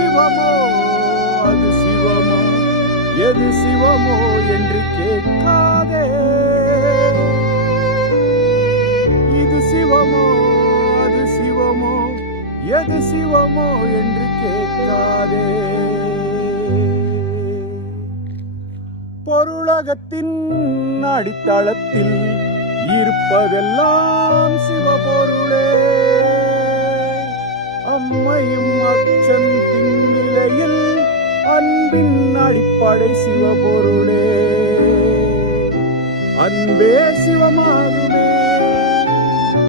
சிவமோ அது சிவமோ எது சிவமோ என்று கேட்காதே. இது சிவமோ அது சிவமோ எது சிவமோ என்று கேட்காதே. பொருளகத்தின் அடித்தளத்தில் இருப்பதெல்லாம் சிவபொருளே. அம்மையும் அச்சன் பின்னிலையில் அன்பின் அடிப்படை சிவபொருளே. அன்பே சிவமா